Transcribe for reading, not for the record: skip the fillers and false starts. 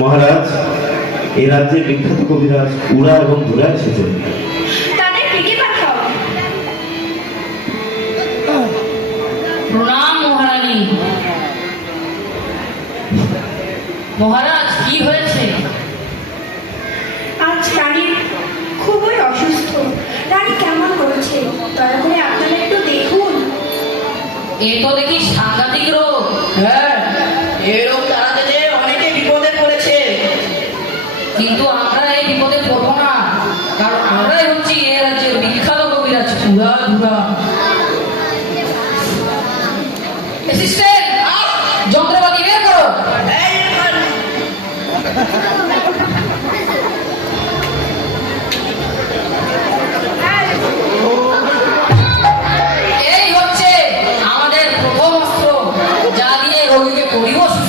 মহারাজ, এই রাজ্যের বিখ্যাত কবিরাজ উড়া এবং ধুরা এসেছেন। প্রণাম মহারানী। মহারাজ, কি হয়েছে? আজ রানী খুবই অসুস্থ। রানী কেমন করেছে, দয়া করে আপনারা একটু দেখুন। এ তো দেখি সাংঘাতিক রোগ। হ্যাঁ, এই রোগ তাড়াতে অনেকে বিপদে পড়েছে, কিন্তু আমরা এই বিপদে পড়বো না, কারণ আমরাই হচ্ছি এ রাজ্যের বিখ্যাত কবিরাজ উড়া ধুরা। যন্ত্রপাতি বের করো। এই হচ্ছে আমাদের প্রথম অস্ত্র, যা দিয়ে রোগীকে করিব সুস্থ।